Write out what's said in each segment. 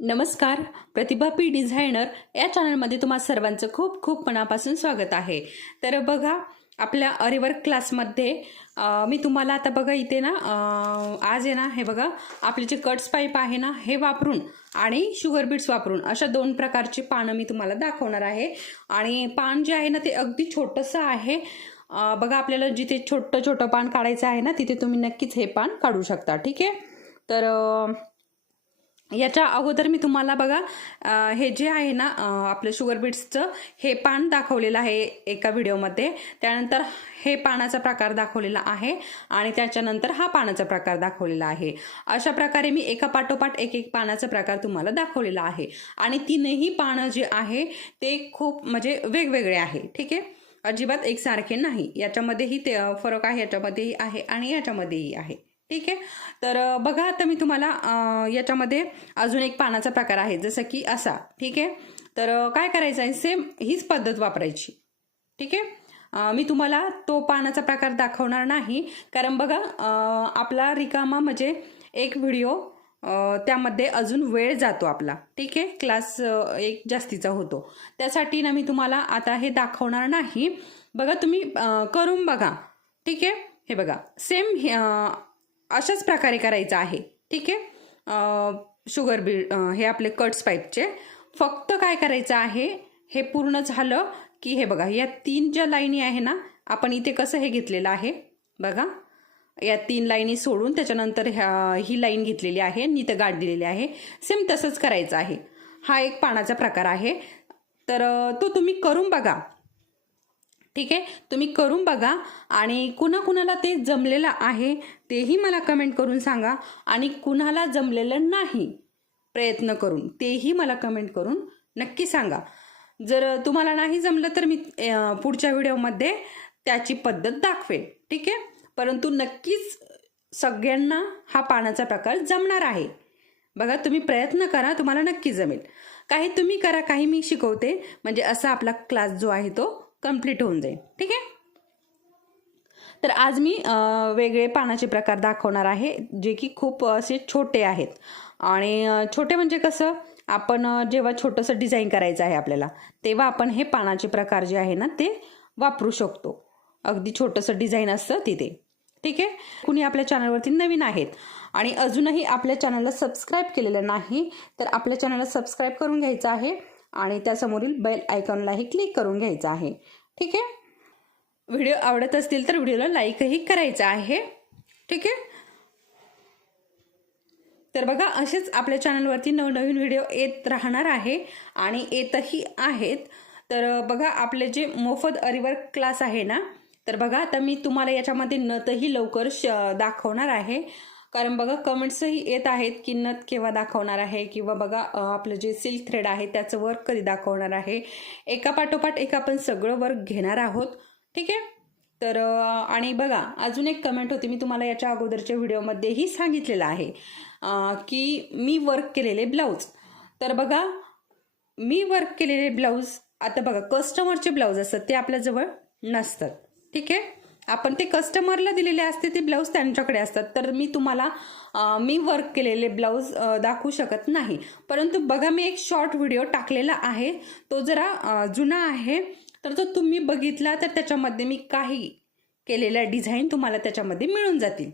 नमस्कार. प्रतिभा P designer या चॅनलमध्ये तुम्हा सर्वांचं खूप खूप मनापासून स्वागत आहे. तर बघा आपल्या अरिवर्क क्लासमध्ये मी तुम्हाला आता बघा इथे ना आज आहे ना हे बघा आपले जे कट्स पाईप आहे ना हे वापरून आणि शुगर बीट्स वापरून अशा दोन प्रकारची पानं मी तुम्हाला दाखवणार आहे. आणि पान जे आहे ना ते अगदी छोटंसं आहे. बघा आपल्याला जिथे छोटं छोटं पान काढायचं आहे ना तिथे तुम्ही नक्कीच हे पान काढू शकता. ठीक आहे? तर याच्या अगोदर मी तुम्हाला बघा हे जे आहे ना आपलं शुगर बीट्सचं हे पान दाखवलेलं आहे एका व्हिडिओमध्ये त्यानंतर हे पानाचा प्रकार दाखवलेला आहे आणि त्याच्यानंतर हा पानाचा प्रकार दाखवलेला आहे. अशा प्रकारे मी एका पाठोपाठ एक एक पानाचा प्रकार तुम्हाला दाखवलेला आहे. आणि तीनही पानं जे आहे ते खूप म्हणजे वेगवेगळे आहे. ठीक आहे? अजिबात एकसारखे नाही. याच्यामध्येही ते फरक आहे याच्यामध्येही आहे आणि याच्यामध्येही आहे. ठीक आहे? तर बघा आता मी तुम्हाला याच्यामध्ये अजून एक पानाचा प्रकार आहे जसं की असा. ठीक आहे? तर काय करायचं आहे? सेम हीच पद्धत वापरायची. ठीक आहे? मी तुम्हाला तो पानाचा प्रकार दाखवणार नाही. कारण बघा आपला रिकामा म्हणजे एक व्हिडिओ त्यामध्ये अजून वेळ जातो आपला. ठीक आहे? क्लास एक जास्तीचा होतो. त्यासाठी ना मी तुम्हाला आता हे दाखवणार नाही. बघा तुम्ही करून बघा. ठीक आहे? हे बघा. सेम अशाच प्रकारे करायचं आहे. ठीक आहे? शुगर बी हे आपले कट्स पाईपचे. फक्त काय करायचं आहे? हे पूर्ण झालं की हे बघा या तीन ज्या लाईनी आहे ना आपण इथे कसं हे घेतलेलं आहे? बघा. या तीन लाईनी सोडून त्याच्यानंतर ह्या ही लाईन घेतलेली आहे आणि इथं गाठ दिलेली आहे. सेम तसंच करायचं आहे. हा एक पानाचा प्रकार आहे. तर तो तुम्ही करून बघा. ठीक आहे? तुम्ही करून बघा आणि कुणा कुणाला ते जमलेलं आहे तेही मला कमेंट करून सांगा. आणि कुणाला जमलेलं नाही प्रयत्न करून तेही मला कमेंट करून नक्की सांगा. जर तुम्हाला नाही जमलं तर मी पुढच्या व्हिडिओमध्ये त्याची पद्धत दाखवेल ठीक आहे? परंतु नक्कीच सगळ्यांना हा पाण्याचा प्रकार जमणार आहे. बघा तुम्ही प्रयत्न करा तुम्हाला नक्की जमेल. काही तुम्ही करा काही मी शिकवते. म्हणजे असा आपला क्लास जो आहे तो कंप्लीट होऊन जाईल. ठीक आहे? तर आज मी वेगळे पानाचे प्रकार दाखवणार आहे जे की खूप असे छोटे आहेत. आणि छोटे म्हणजे कसं आपण जेव्हा छोटंसं डिझाईन करायचं आहे आपल्याला तेव्हा आपण हे पानाचे प्रकार जे आहे ना ते वापरू शकतो. अगदी छोटंसं डिझाईन असतं तिथे. ठीक आहे? कुणी आपल्या चॅनलवरती नवीन आहेत आणि अजूनही आपल्या चॅनलला सबस्क्राईब केलेलं नाही तर आपल्या चॅनलला सबस्क्राईब करून घ्यायचं आहे. आणि त्यासमोरील बेल आयकॉनलाही क्लिक करून घ्यायचं आहे. ठीक आहे? व्हिडिओ आवडत असतील तर व्हिडिओला लाईकही करायचं आहे. ठीक आहे? तर बघा असेच आपल्या चॅनलवरती नवनवीन व्हिडिओ येत राहणार आहे आणि येतही आहेत. तर बघा आपले जे मोफत अरिवर्क क्लास आहे ना तर बघा आता मी तुम्हाला याच्यामध्ये नतही लवकर श दाखवणार आहे. कारण बघा कमेंट्सही येत आहेत की नथ केव्हा दाखवणार आहे किंवा बघा आपलं जे सिल्क थ्रेड आहे त्याचं वर्क कधी दाखवणार आहे. एका पाठोपाठ एक आपण सगळं वर्क घेणार आहोत ठीक आहे? तर आणि बघा अजून एक कमेंट होती मी तुम्हाला याच्या अगोदरच्या व्हिडिओमध्येही सांगितलेलं आहे की मी वर्क केलेले ब्लाऊज तर बघा मी वर्क केलेले ब्लाऊज आता बघा कस्टमरचे ब्लाऊज असतात ते आपल्याजवळ नसतात ठीक आहे? आपण ते कस्टमरला दिलेले असते ते ब्लाऊज त्यांच्याकडे असतात. तर मी तुम्हाला मी वर्क केलेले ब्लाऊज दाखवू शकत नाही. परंतु बघा मी एक शॉर्ट व्हिडिओ टाकलेला आहे. तो जरा जुना आहे. तर तो तुम्ही बघितला तर त्याच्यामध्ये मी काही केलेल्या डिझाईन तुम्हाला त्याच्यामध्ये मिळून जातील.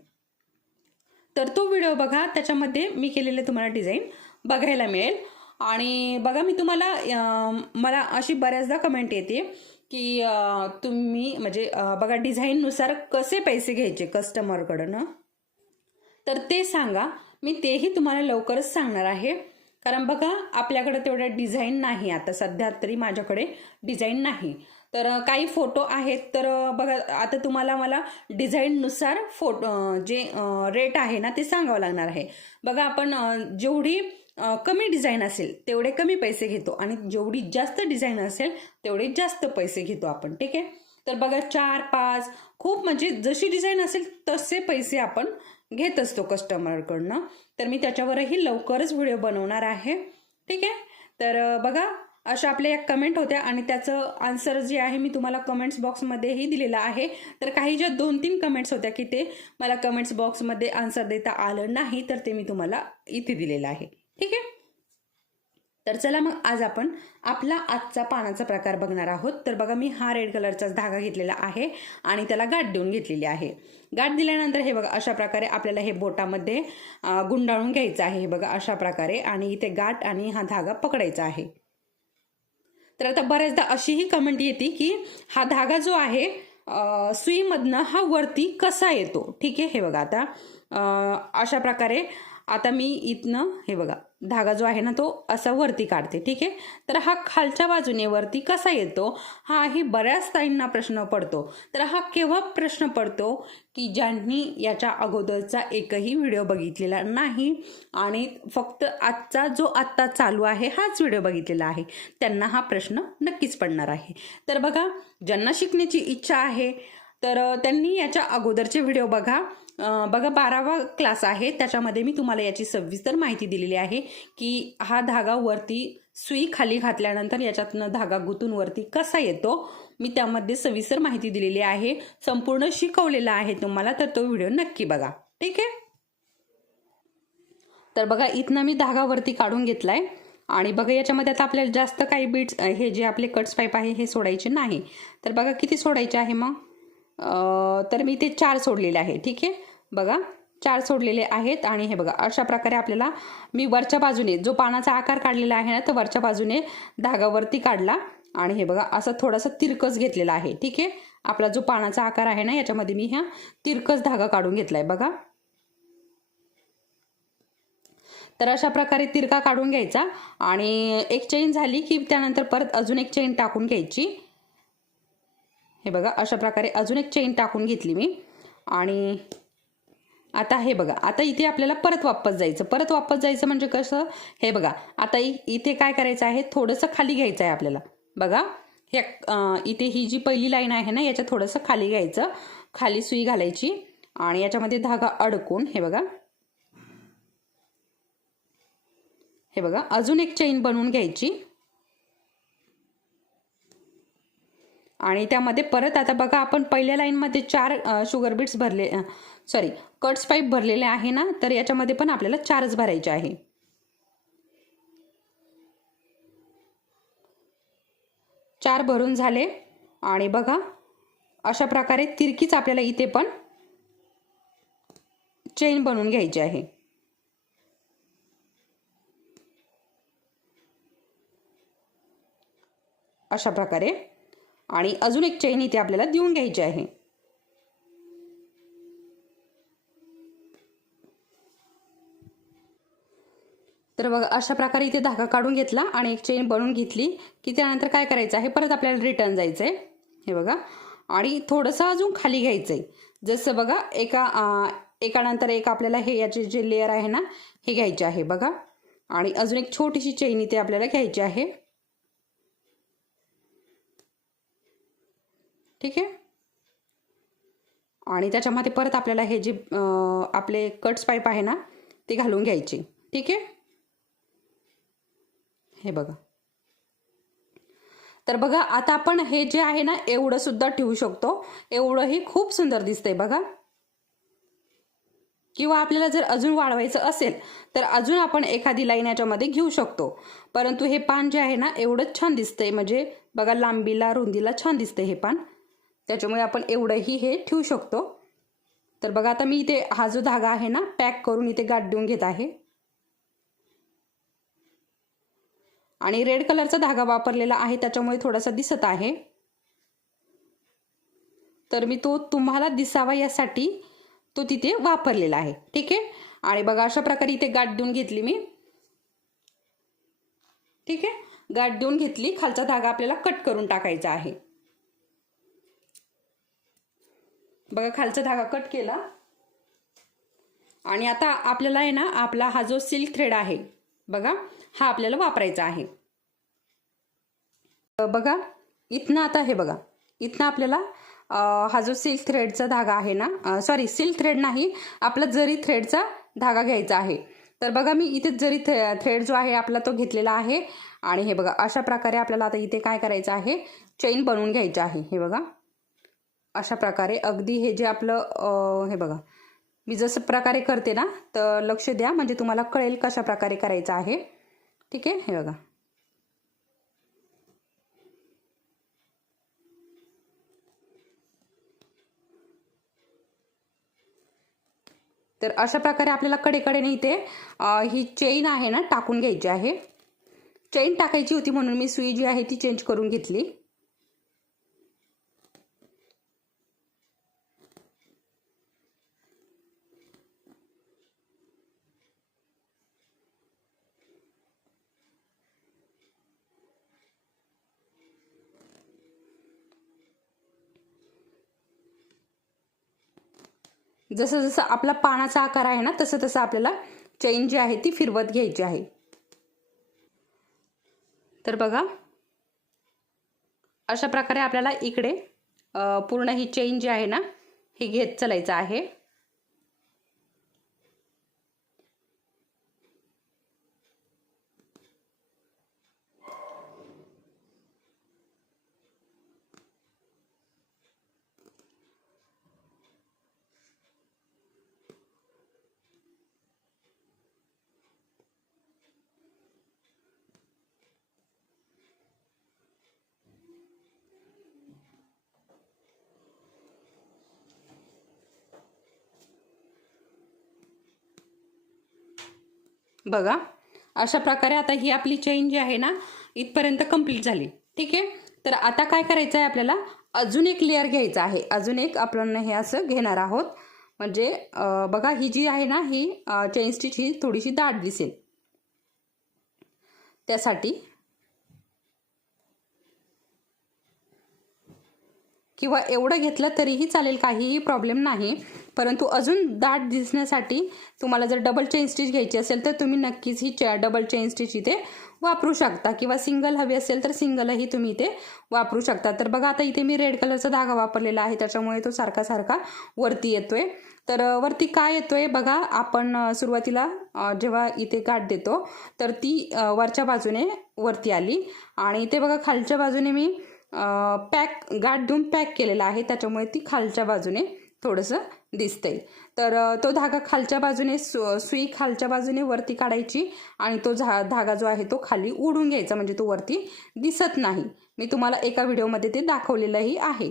तर तो व्हिडिओ बघा त्याच्यामध्ये मी केलेले तुम्हाला डिझाईन बघायला मिळेल. आणि बघा मी तुम्हाला मला अशी बऱ्याचदा कमेंट येते. की तुम्ही म्हणजे बघा डिझाईननुसार कसे पैसे घ्यायचे कस्टमरकडनं? तर ते सांगा. मी तेही तुम्हाला लवकरच सांगणार आहे. कारण बघा आपल्याकडे तेवढ्या डिझाईन नाही. आता सध्या तरी माझ्याकडे डिझाईन नाही. तर काही फोटो आहेत. तर बघा आता तुम्हाला मला डिझाईननुसार फोटो जे रेट आहे ना ते सांगावं लागणार आहे. बघा आपण जेवढी कमी डिझाईन असेल तेवढे कमी पैसे घेतो. आणि जेवढी जास्त डिझाईन असेल तेवढे जास्त पैसे घेतो आपण. ठीक आहे? तर बघा चार पाच खूप म्हणजे जशी डिझाईन असेल तसे पैसे आपण घेत असतो कस्टमरकडनं. तर मी त्याच्यावरही लवकरच व्हिडिओ बनवणार आहे. ठीक आहे? तर बघा अशा आपल्या या कमेंट होत्या आणि त्याचं आन्सर जे आहे मी तुम्हाला कमेंट्स बॉक्समध्येही दिलेलं आहे. तर काही ज्या दोन तीन कमेंट्स होत्या की ते मला कमेंट्स बॉक्समध्ये आन्सर देता आलं नाही तर ते मी तुम्हाला इथे दिलेलं आहे. ठीक आहे? तर चला मग आज आपण आपला आजचा पानाचा प्रकार बघणार आहोत. तर बघा मी हा रेड कलरचाच धागा घेतलेला आहे आणि त्याला गाठ देऊन घेतलेली आहे. गाठ दिल्यानंतर हे बघा अशा प्रकारे आपल्याला हे बोटामध्ये गुंडाळून घ्यायचं आहे. हे बघा अशा प्रकारे आणि इथे गाठ आणि हा धागा पकडायचा आहे. तर आता बऱ्याचदा अशीही कमेंट येते की हा धागा जो आहे सुईमधनं हा वरती कसा येतो? ठीक आहे? हे बघा आता अशा प्रकारे आता मी इथनं हे बघा धागा जो आहे ना तो असा वरती काढते ठीक आहे? तर हा खालच्या बाजूने वरती कसा येतो? हाही बऱ्याच ताईंना प्रश्न पडतो. तर हा केव्हा प्रश्न पडतो? की ज्यांनी याच्या अगोदरचा एकही व्हिडिओ बघितलेला नाही आणि फक्त आजचा जो आत्ता चालू आहे हाच व्हिडिओ बघितलेला आहे त्यांना हा प्रश्न नक्कीच पडणार आहे. तर बघा ज्यांना शिकण्याची इच्छा आहे तर त्यांनी याच्या अगोदरचे व्हिडिओ बघा. बघा बारावा क्लास आहे. त्याच्यामध्ये मी तुम्हाला याची सविस्तर माहिती दिलेली आहे की हा धागा वरती सुई खाली घातल्यानंतर याच्यातनं धागा गुतून वरती कसा येतो मी त्यामध्ये सविस्तर माहिती दिलेली आहे. संपूर्ण शिकवलेला आहे तुम्हाला तर तो व्हिडिओ नक्की बघा. ठीक आहे? तर बघा इथनं मी धागा वरती काढून घेतलाय. आणि बघा याच्यामध्ये आता आपल्याला जास्त काही बीट्स हे जे आपले कट्स पाईप आहे हे सोडायचे नाही. तर बघा किती सोडायचे आहे मग? तर मी ते चार सोडलेले आहे ठीक आहे? बघा चार सोडलेले आहेत आणि हे बघा अशा प्रकारे आपल्याला मी वरच्या बाजूने जो पानाचा आकार काढलेला आहे ना तर वरच्या बाजूने धागावरती काढला आणि हे बघा असं थोडासा तिरकस घेतलेला आहे ठीक आहे? आपला जो पानाचा आकार आहे ना याच्यामध्ये मी ह्या तिरकस धागा काढून घेतलाय बघा. तर अशा प्रकारे तिरका काढून घ्यायचा आणि एक चेन झाली की त्यानंतर परत अजून एक चेन टाकून घ्यायची. हे बघा अशा प्रकारे अजून एक चेन टाकून घेतली मी. आणि आता हे बघा आता इथे आपल्याला परत वापस जायचं. परत वापस जायचं म्हणजे कसं? हे बघा आता इथे काय करायचं आहे? थोडंसं खाली घ्यायचं आहे आपल्याला. बघा ह्या इथे ही जी पहिली लाईन आहे ना याच्या थोडंसं खाली घ्यायचं. खाली सुई घालायची. आणि याच्यामध्ये धागा अडकून हे बघा. हे बघा अजून एक चेन बनवून घ्यायची. आणि त्यामध्ये परत आता बघा आपण पहिल्या लाईनमध्ये चार शुगर बीट्स भरले सॉरी कट्स पाईप भरलेले आहे ना तर याच्यामध्ये पण आपल्याला चारच भरायचे आहे. चार भरून झाले आणि बघा अशा प्रकारे तिरकीच आपल्याला इथे पण चेन बनवून घ्यायची आहे. अशा प्रकारे आणि अजून एक चेन इथे आपल्याला देऊन घ्यायची आहे. तर बघा अशा प्रकारे इथे धागा काढून घेतला आणि एक चेन बनवून घेतली की त्यानंतर काय करायचं आहे? परत आपल्याला रिटर्न जायचं आहे हे बघा. आणि थोडंसं अजून खाली घ्यायचं आहे जसं बघा एका एकानंतर एक आपल्याला हे याचे जे लेअर आहे ना हे घ्यायचे आहे बघा. आणि अजून एक छोटीशी चेन इथे आपल्याला घ्यायची आहे. ठीक आहे? आणि त्याच्यामध्ये परत आपल्याला हे जे आपले कट्स पाईप आहे ना ते घालून घ्यायचे. ठीक आहे? हे बघा. तर बघा आता आपण हे जे आहे ना एवढं सुद्धा ठेवू शकतो. एवढंही खूप सुंदर दिसतंय बघा. किंवा आपल्याला जर अजून वाढवायचं असेल तर अजून आपण एखादी लाईन याच्यामध्ये घेऊ शकतो. परंतु हे पान जे आहे ना एवढंच छान दिसतंय. म्हणजे बघा लांबीला रुंदीला छान दिसतंय हे पान. त्याच्यामुळे आपण एवढंही हे ठेवू शकतो. तर बघा आता मी इथे हा जो धागा आहे ना पॅक करून इथे गाठ देऊन घेत आहे. आणि रेड कलरचा धागा वापरलेला आहे त्याच्यामुळे थोडासा दिसत आहे. तर मी तो तुम्हाला दिसावा यासाठी तो तिथे वापरलेला आहे. ठीक आहे? आणि बघा अशा प्रकारे इथे गाठ देऊन घेतली मी. ठीक आहे? गाठ देऊन घेतली खालचा धागा आपल्याला कट करून टाकायचा आहे. बघा खालचा धागा कट केला. आणि आता आपल्याला आहे ना आपला हा जो सिल्क थ्रेड आहे बघा हा आपल्याला वापरायचा आहे. बघा इथनं आता हे बघा इथनं आपल्याला हा जो सिल्क थ्रेडचा धागा आहे ना सॉरी सिल्क थ्रेड नाही आपला जरी थ्रेडचा धागा घ्यायचा आहे. तर बघा मी इथे जरी थ्रेड जो आहे आपला तो घेतलेला आहे. आणि हे बघा अशा प्रकारे आपल्याला आता इथे काय करायचं आहे चेन बनवून घ्यायचं आहे हे बघा. अशा प्रकारे. अगदी हे जे आपलं हे बघा. मी जसं प्रकारे करते ना तर लक्ष द्या. म्हणजे तुम्हाला कळेल कशा प्रकारे करायचं आहे. ठीक आहे? हे बघा. तर अशा प्रकारे आपल्याला कडेकडे नाही इथे ही चेन आहे ना टाकून घ्यायची आहे. चेन टाकायची होती म्हणून मी सुई जी आहे ती चेंज करून घेतली. जसं जसं आपला पानाचा आकार आहे ना तसं तसं आपल्याला चेन जी आहे ती फिरवत घ्यायची आहे. तर बघा अशा प्रकारे आपल्याला इकडे पूर्ण ही चेन जी आहे ना ही घेत चालायचं आहे. बघा. अशा प्रकारे आता ही आपली चेन जी आहे ना इथपर्यंत कंप्लीट झाली. ठीक आहे? तर आता काय करायचं आहे आपल्याला? अजून एक लेअर घ्यायचं आहे. अजून एक आपण हे असं घेणार आहोत. म्हणजे बघा ही जी आहे ना ही चेन स्टिच ही थोडीशी दाट दिसेल. त्यासाठी किंवा एवढं घेतलं तरीही चालेल काहीही प्रॉब्लेम नाही. परंतु अजून दाट दिसण्यासाठी तुम्हाला जर डबल चेन स्टिच घ्यायची असेल तर तुम्ही नक्कीच ही चे डबल चेन स्टिच इथे वापरू शकता. किंवा सिंगल हवी असेल तर सिंगलही तुम्ही इथे वापरू शकता. तर बघा आता इथे मी रेड कलरचा धागा वापरलेला आहे. त्याच्यामुळे तो सारखा सारखा वरती येतोय. तर वरती काय येतोय? बघा आपण सुरुवातीला जेव्हा इथे गाठ देतो तर ती वरच्या बाजूने वरती आली. आणि इथे बघा खालच्या बाजूने मी पॅक गाठ देऊन पॅक केलेला आहे. त्याच्यामुळे ती खालच्या बाजूने थोडंसं दिसतंय. तर तो धागा खालच्या बाजूने सु सुई खालच्या बाजूने वरती काढायची आणि तो झा धागा जो आहे तो खाली ओढून घ्यायचा म्हणजे तो वरती दिसत नाही. मी तुम्हाला एका व्हिडिओमध्ये ते दाखवलेलंही आहे.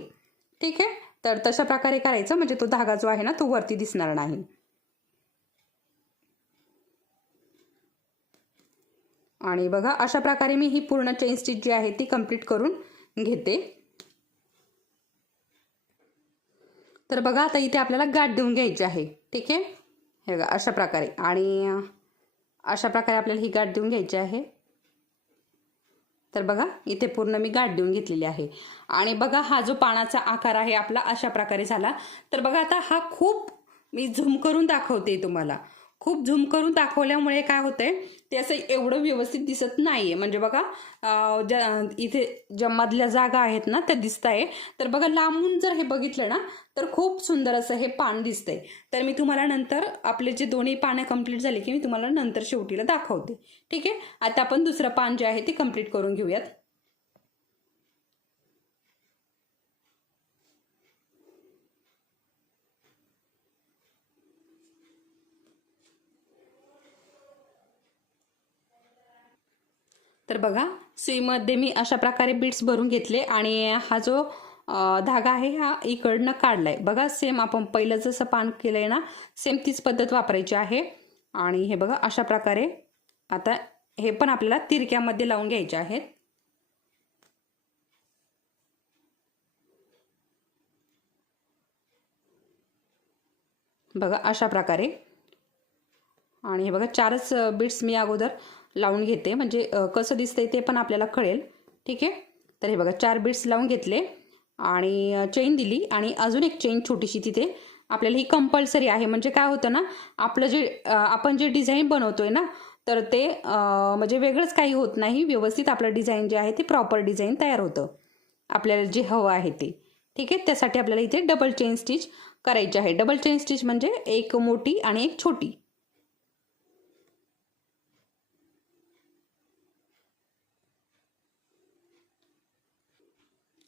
ठीक आहे? तर तशा प्रकारे करायचं म्हणजे तो धागा जो आहे ना तो वरती दिसणार नाही. आणि बघा अशा प्रकारे मी ही पूर्ण चेन स्टिच जी आहे ती कंप्लीट करून घेते. तर बघा आता इथे आपल्याला गाठ देऊन घ्यायची आहे. ठीक आहे? हे बघा अशा प्रकारे. आणि अशा प्रकारे आपल्याला ही गाठ देऊन घ्यायची आहे. तर बघा इथे पूर्ण मी गाठ देऊन घेतलेली आहे. आणि बघा हा जो पानाचा आकार आहे आपला अशा प्रकारे झाला. तर बघा आता हा खूप मी झूम करून दाखवते तुम्हाला. खूप झूम करून दाखवल्यामुळे काय होतंय ते असं एवढं व्यवस्थित दिसत नाहीये. म्हणजे बघा ज्या इथे ज्या मधल्या जागा आहेत ना त्या दिसत आहे तर बघा लांबून जर हे बघितलं ना तर खूप सुंदर असं हे पान दिसतंय. तर मी तुम्हाला नंतर आपले जे दोन्ही पानं कंप्लीट झाले की मी तुम्हाला नंतर शेवटीला दाखवते. ठीक आहे? आता आपण दुसरं पान जे आहे ते कंप्लीट करून घेऊयात. तर बघा सुईमध्ये मी अशा प्रकारे बीट्स भरून घेतले आणि हा जो धागा आहे हा इकडनं आहे बघा सेम आपण पहिलं जसं पान केलं आहे ना सेम तीच पद्धत वापरायची आहे. आणि हे बघा अशा प्रकारे आता हे पण आपल्याला तिरक्यामध्ये लावून घ्यायचे आहेत. बघा अशा प्रकारे. आणि हे बघा चारच बीट्स मी अगोदर लावून घेते. म्हणजे कसं दिसतंय ते पण आपल्याला कळेल. ठीक आहे? तर हे बघा चार बीड्स लावून घेतले आणि चेन दिली आणि अजून एक चेन छोटीशी तिथे आपल्याला ही कंपल्सरी आहे. म्हणजे काय होतं ना आपलं जे आपण जे डिझाईन बनवतोय ना तर ते म्हणजे वेगळंच काही होत नाही. व्यवस्थित आपलं डिझाईन जे आहे ते प्रॉपर डिझाईन तयार होतं. आपल्याला जे हवं आहे ते. ठीक आहे? त्यासाठी आपल्याला इथे डबल चेन स्टिच करायची आहे. डबल चेन स्टिच म्हणजे एक मोठी आणि एक छोटी.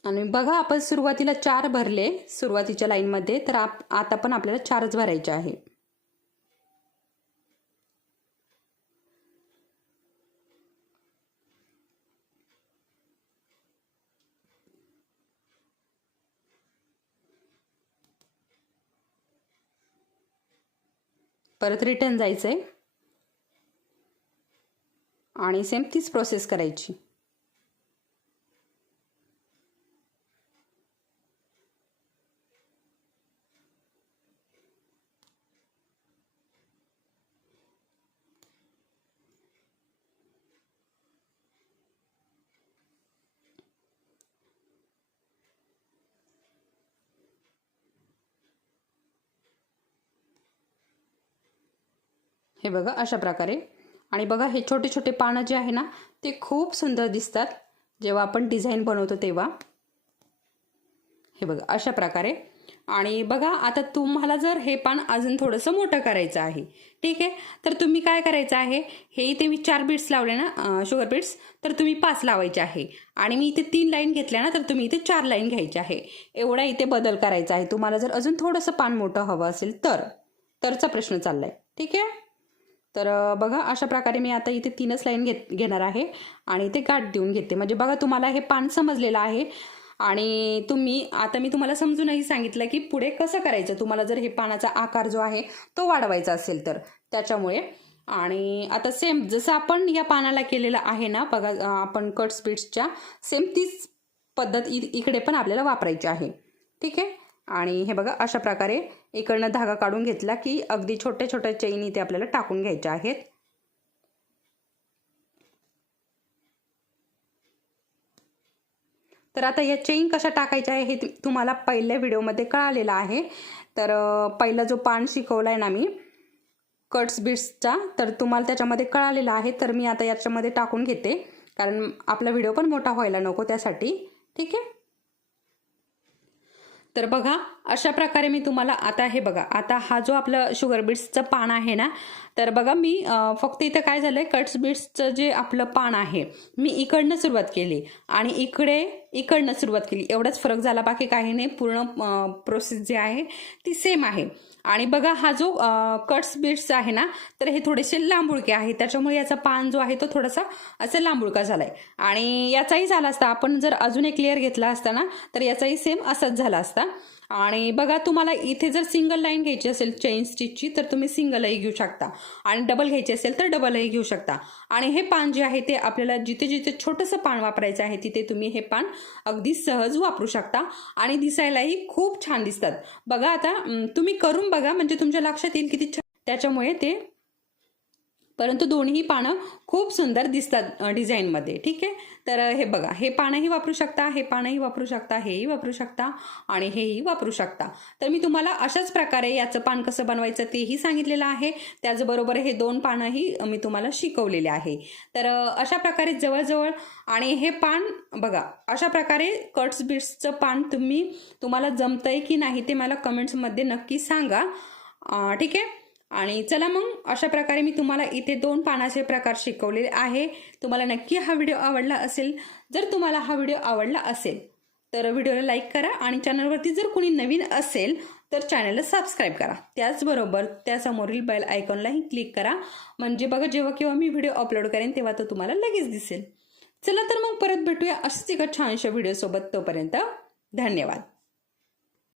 आणि बघा आपण सुरुवातीला चार भरले सुरुवातीच्या लाईनमध्ये तर आप आता पण आपल्याला चारच भरायचे आहे. परत रिटर्न जायचं आहे आणि सेम तीच प्रोसेस करायची. हे बघा अशा प्रकारे. आणि बघा हे छोटे छोटे पानं जे आहे ना ते खूप सुंदर दिसतात. जेव्हा आपण डिझाईन बनवतो तेव्हा. हे बघा अशा प्रकारे. आणि बघा आता तुम्हाला जर हे पान अजून थोडंसं मोठं करायचं आहे ठीक आहे? तर तुम्ही काय करायचं आहे? हे इथे मी चार बीट्स लावले ना शुगर बीट्स तर तुम्ही पाच लावायचे आहे. आणि मी इथे तीन लाईन घेतल्या ना तर तुम्ही इथे चार लाईन घ्यायचे आहे. एवढा इथे बदल करायचा आहे. तुम्हाला जर अजून थोडंसं पान मोठं हवं असेल तर तरचा प्रश्न चाललाय ठीक आहे? तर बघा अशा प्रकारे मी आता इथे तीनच लाईन घेत घेणार आहे आणि ते गाठ देऊन घेते. म्हणजे बघा तुम्हाला हे पान समजलेलं आहे आणि तुम्ही आता मी तुम्हाला समजूनही सांगितलं की पुढे कसं करायचं? तुम्हाला जर हे पानाचा आकार जो आहे तो वाढवायचा असेल तर. त्याच्यामुळे. आणि आता सेम जसं आपण या पानाला केलेलं आहे ना बघा आपण कट स्पीड्सच्या सेम तीच पद्धत इकडे पण आपल्याला वापरायची आहे. ठीक आहे? आणि हे बघा अशा प्रकारे इकडनं धागा काढून घेतला की अगदी छोट्या छोट्या चैन इथे आपल्याला टाकून घ्यायच्या आहेत. तर आता या चेन कशा टाकायच्या आहे हे तुम्हाला पहिल्या व्हिडिओमध्ये कळालेलं आहे. तर पहिला जो पान शिकवला आहे ना मी कट्स बिट्सचा तर तुम्हाला त्याच्यामध्ये कळालेला आहे. तर मी आता याच्यामध्ये टाकून घेते. कारण आपला व्हिडिओ पण मोठा व्हायला नको त्यासाठी. ठीक आहे? तर बघा अशा प्रकारे मी तुम्हाला आता हे बघा आता हा जो आपलं शुगर बीट्सचं पान आहे ना तर बघा मी फक्त इथं काय झालं आहे कट्स बीट्सचं जे आपलं पान आहे मी इकडनं सुरुवात केली आणि इकडे इकडनं सुरुवात केली. एवढाच फरक झाला बाकी काही नाही. पूर्ण प्रोसेस जे आहे ती सेम आहे. आणि बघा हा जो कट्स बीट्स आहे ना तर हे थोडेसे लांबुळके आहे. त्याच्यामुळे याचा पान जो आहे तो थोडासा असं लांबुळका झाला आहे आणि याचाही झाला असता आपण जर अजून एक लेअर घेतला असता ना तर याचाही सेम असाच झाला असता. आणि बघा तुम्हाला इथे जर सिंगल लाईन घ्यायची असेल चेन स्टिचची तर तुम्ही सिंगलही घेऊ शकता. आणि डबल घ्यायची असेल तर डबलही घेऊ शकता. आणि हे पान जे आहे ते आपल्याला जिथे जिथे छोटंसं पान वापरायचं आहे तिथे तुम्ही हे पान अगदी सहज वापरू शकता. आणि दिसायलाही खूप छान दिसतात. बघा आता तुम्ही करून बघा म्हणजे तुमच्या लक्षात येईल किती छान. त्याच्यामुळे ते परंतु दोन्ही पानं खूप सुंदर दिसतात डिझाईनमध्ये. ठीक आहे? तर हे बघा. हे पानंही वापरू शकता हे पानंही वापरू शकता हेही वापरू शकता आणि हेही वापरू शकता. तर मी तुम्हाला अशाच प्रकारे याचं पान कसं बनवायचं तेही सांगितलेलं आहे. त्याचबरोबर हे दोन पानंही मी तुम्हाला शिकवलेले आहे. तर अशा प्रकारे जवळजवळ आणि हे पान बघा अशा प्रकारे कट्स बिट्सचं पान तुम्ही तुम्हाला जमतंय की नाही ते मला कमेंट्समध्ये नक्की सांगा. ठीक आहे? आणि चला मग अशा प्रकारे मी तुम्हाला इथे दोन पानाचे प्रकार शिकवलेले आहे. तुम्हाला नक्की हा व्हिडिओ आवडला असेल जर तुम्हाला हा व्हिडिओ आवडला असेल तर व्हिडिओला लाईक करा आणि चॅनलवरती जर कोणी नवीन असेल तर चॅनलला सबस्क्राईब करा. त्याचबरोबर त्यासमोरील बेल आयकॉनलाही क्लिक करा. म्हणजे बघा जेव्हा केव्हा मी व्हिडिओ अपलोड करेन तेव्हा तो तुम्हाला लगेच दिसेल. चला तर मग परत भेटूया अशीच एका छानशा व्हिडिओसोबत. तोपर्यंत धन्यवाद.